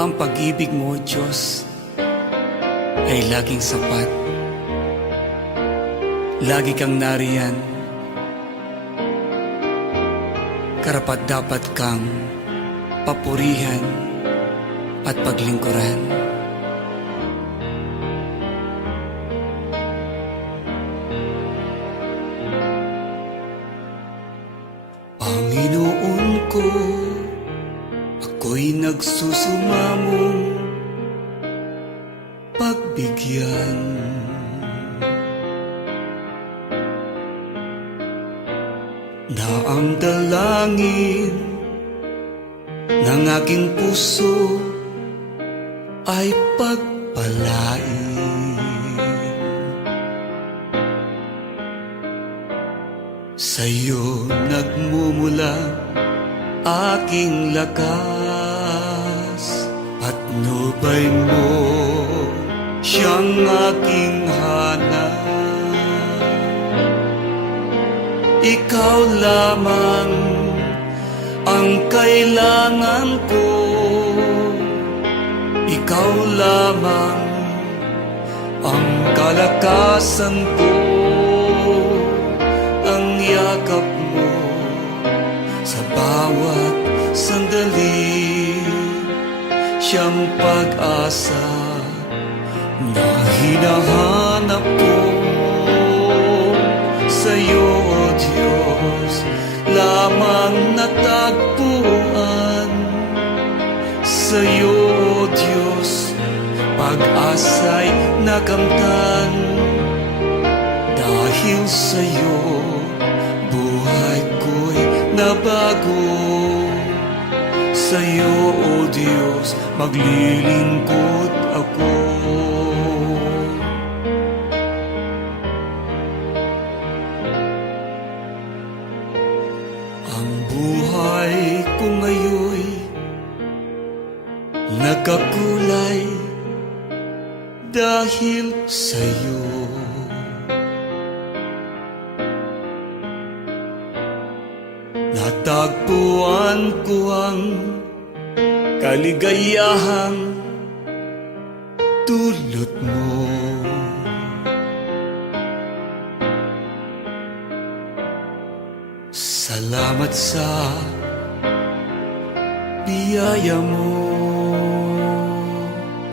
Ang pag-ibig mo, Diyos, ay laging sapat. Lagi kang nariyan. Karapat-dapat kang papurihan at paglingkuran. Panginoon ko, ako'y nagsusumamong pagbigyan. Na ang dalangin ng aking puso ay pagpalain. Sa'yo nagmumula aking lakas, patnubay mo siyang aking hanap. Ikaw lamang ang kailangan ko, ikaw lamang ang kalakasan ko. Ang yakap mo sa bawat sandali, siyang pag-asa na hinahanap ko. Sa'yo, O Diyos, lamang natagpuan. Sa'yo, O Diyos, pag-asa'y nakamtan. Dahil sa'yo, buhay ko'y nabago. Sa'yo, O Diyos, maglilingkod ako. Ang buhay ko ngayon'y nagkakulay dahil sa'yo. Natagpuan ko ang kaligayahang dulot mo. Salamat sa biyaya mo,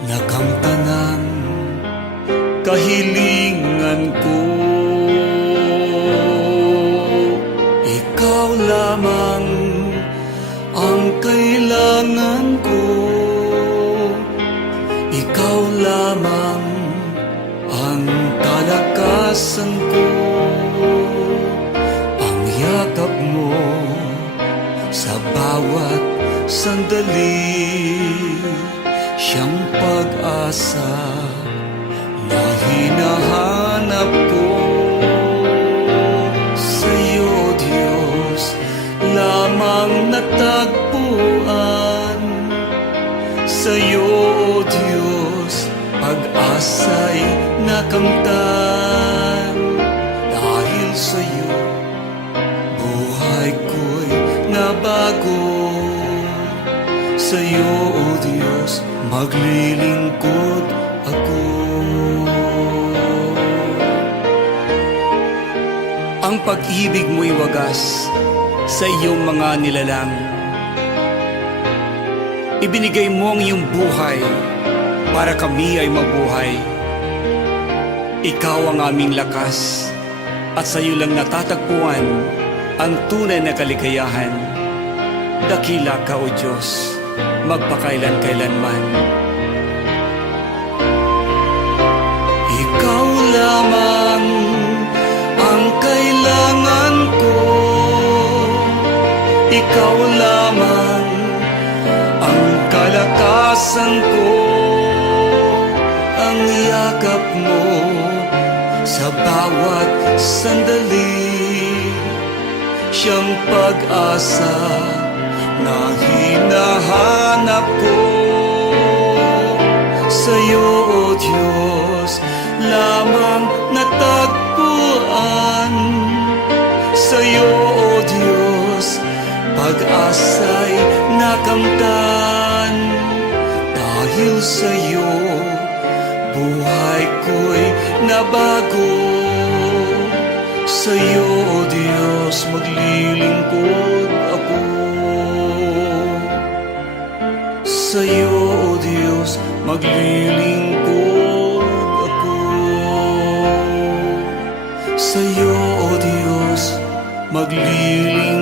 nakamtan ang kahilingan ko. Ikaw lamang ang kailangan ko, ikaw lamang ang kalakasan ko. Yakap mo sa bawat sandali, siyang pag-asa na hinahanap ko. Sa'yo, Diyos, lamang natagpuan. Sa'yo, Diyos, pag-asa'y nakamtan. Dahil sa'yo, buhay ko'y nabago. Sa'yo, O Diyos, maglilingkod ako. Ang pag-ibig mo'y wagas sa iyong mga nilalang. Ibinigay mo ang iyong buhay para kami ay mabuhay. Ikaw ang aming lakas at sa iyo lang natatagpuan ang tunay na kaligayahan. Dakila ka, O Diyos, magpakailan-kailanman. Ikaw lamang ang kailangan ko, ikaw lamang ang kalakasan ko. Ang yakap mo sa bawat sandali, siyang pag-asa na hinahanap ko. Sa'yo, O Diyos, lamang natagpuan. Sa'yo, O Diyos, pag-asa'y nakamtan. sa'yo, buhay ko'y nabago. Sa'yo, O Diyos, maglilingkod ako. Sa'yo, O Diyos, maglilingkod ako. Sa'yo, O Diyos, maglilingkod